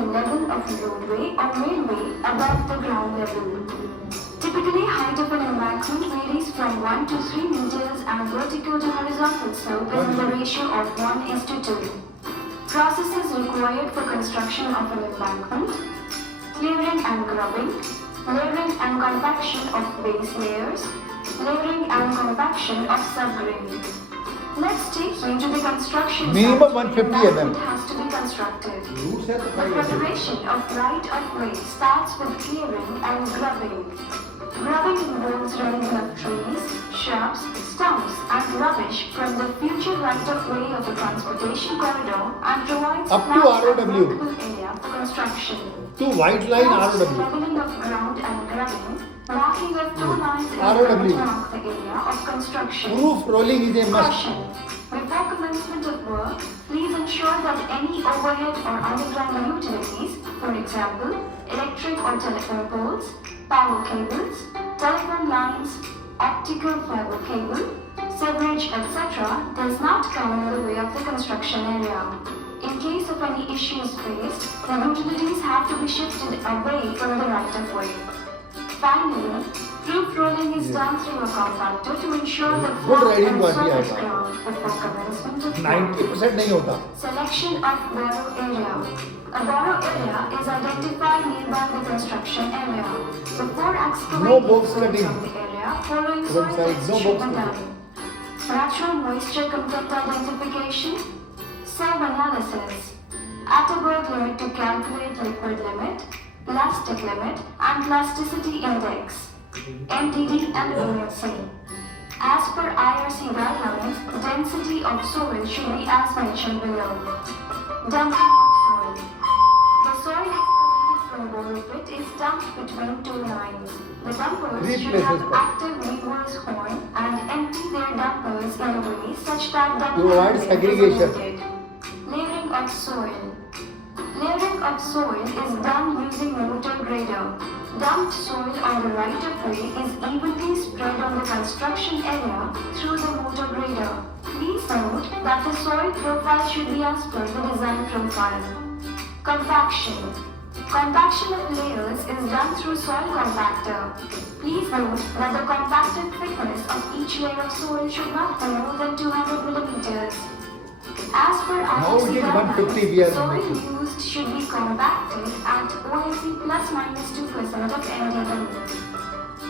the level of roadway or railway above the ground level. Typically, height of an embankment varies from 1 to 3 meters and vertical to horizontal slope is in the ratio of 1:2. Processes required for construction of an embankment: clearing and grubbing, layering and compaction of base layers, layering and compaction of subgrade. Let's take you to the construction Minimum site. 150 mm. Embankment has to be constructed. The preparation of right-of-way starts with clearing and grubbing. Grubbing involves removing of trees, shrubs, stumps, and rubbish from the future right-of-way of the transportation corridor and provides Up to flat and ROW. workable area for construction. To white line First, ROW. leveling of ground and grubbing, marking of 2 lines is ROW. done to mark the area of construction. Roof rolling is a must. Caution. Before commencement of work, please ensure that any overhead or underground utilities, for example, electric or telephone poles, power cables, telephone lines, optical fiber cable, sewerage, etc., does not come in the way of the construction area. In case of any issues faced, the utilities have to be shifted away from the right-of-way. Finally, roof rolling is done through a compactor to ensure that Good flat riding and quality surface है ground before commencement of work. 90% नहीं होता. Selection of borrow area. A borrow area is identified nearby the construction area. Before excavating No box soil cutting. from the area, following From soil side, tests no should box be done. Natural moisture content identification. Sieve analysis. Atterberg limit to calculate liquid limit, plastic limit, and plasticity index. MDD and OMC. As per IRC guidelines, density of soil should be as mentioned below. Dumping of soil. The soil excavated from borrow pit is dumped between 2 lines. The dumpers Three should places have पर. active weaver's horn and empty their dumpers in a way such that To dumping avoid is segregation. avoided. Layering of soil. Layering of soil is done using motor grader. Dumped soil on the right of way is evenly spread on the construction area through the motor grader. Please note that the soil profile should be as per the design profile. Compaction. Compaction of layers is done through soil compactor. Please note that the compacted thickness of each layer of soil should not be more than 200 millimeters. As per Now IRC it is 150 we are guidelines, soil making. used should be compacted at OMC plus minus 2% of MDD.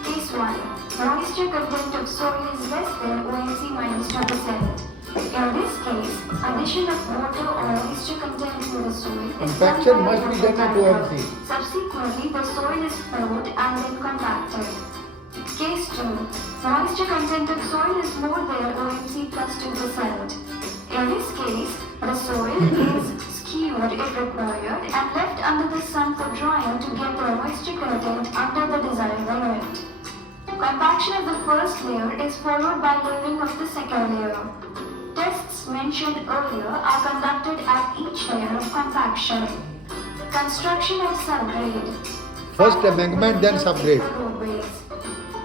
Case 1. Moisture content of soil is less than OMC minus 2%. In this case, addition of water or moisture content to the soil is done Compaction by must be done at compactor. OMC. Subsequently, the soil is poured and then compacted. Case 2. Moisture content of soil is more than OMC plus 2%. In this case, the soil is skewed if required and left under the sun for drying to get the moisture content under the desired limit. Compaction of the first layer is followed by layering of the second layer. Tests mentioned earlier are conducted at each layer of compaction. Construction of subgrade. First embankment, then subgrade. Roadways.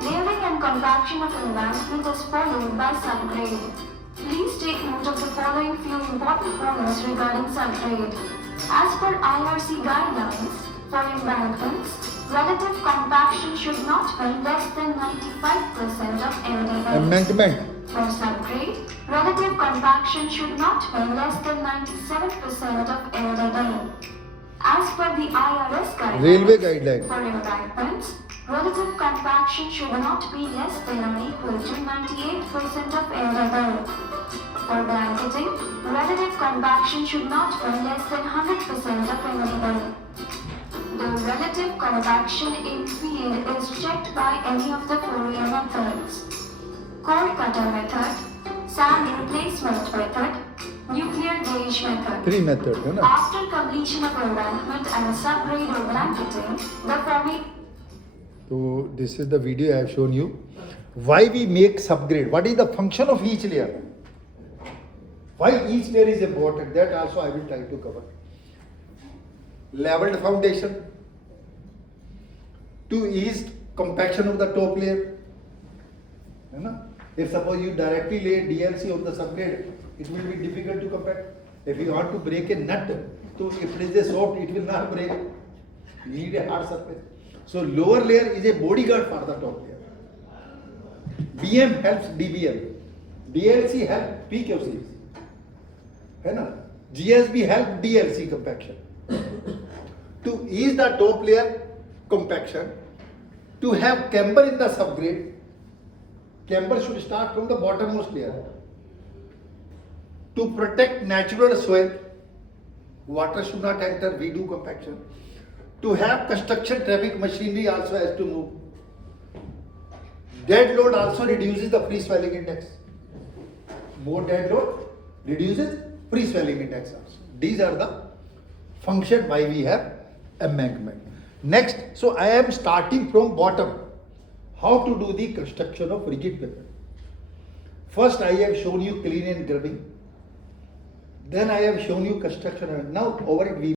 Layering and compaction of embankment is followed by subgrade. Please take note of the following few important points regarding subgrade. As per IRC guidelines, for embankments, relative compaction should not be less than 95% of MDD. Embankment. For subgrade, relative compaction should not be less than 97% of MDD. As per the IRS guidelines, Railway guideline. for embankments, relative compaction should not be less than or equal to 98% of MDD. For blanketing, relative compaction should not be less than 100% of MDD. The relative compaction in field is checked by any of the following methods: core cutter method, sand replacement method, nuclear gauge method. 3 methods है ना. After completion of embankment and subgrade or blanketing, the forming. So this is the video I have shown you. Why we make subgrade? What is the function of each layer? Why each layer is important? That also I will try to cover. Leveled foundation to ease compaction of the top layer. है ना? If suppose you directly lay DLC on the subgrade, it will be difficult to compact. If you want to break a nut, So if it is a soft, it will not break. You need a hard surface. So lower layer is a bodyguard for the top layer. BM helps DBM. DLC help PQC. है ना? GSB help DLC compaction. To ease the top layer compaction, to have camber in the subgrade, camber should start from the bottommost layer. To protect natural soil, water should not enter, we do compaction. To have construction traffic machinery also has to move. Dead load also reduces the free swelling index. More dead load reduces free swelling index also. These are the function why we have embankment. Next, so I am starting from bottom. How to do the construction of rigid pavement? First I have shown you clean and grubbing. Then I have shown you construction. Now over it we